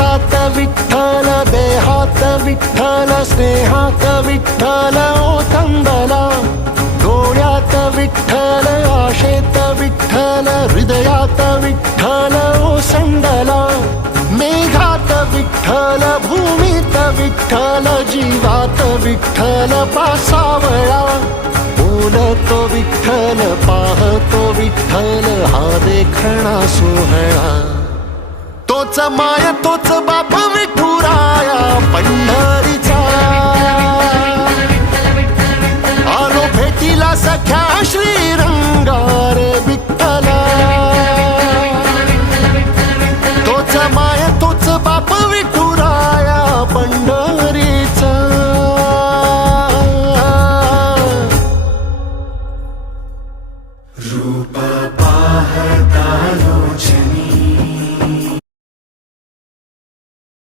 श्वासात विठ्ठल, देहात विठ्ठल, स्नेहात विठ्ठल ओथंबला. डोळ्यात विठ्ठल, आशेत विठ्ठल, हृदयात विठ्ठल ओसंडला. मेघात विठ्ठल, भूमीत विठ्ठल, जीवात विठ्ठल पासावळा. बोलतो विठ्ठल, पाहतो विठ्ठल, हा देखणा सोहळा. तोच माय तोच बाप विठुराया पंढरीचा. आलो भेटीला सख्या श्रीरंगार विठ्ठला. तोच माय तोच बाप विठुराया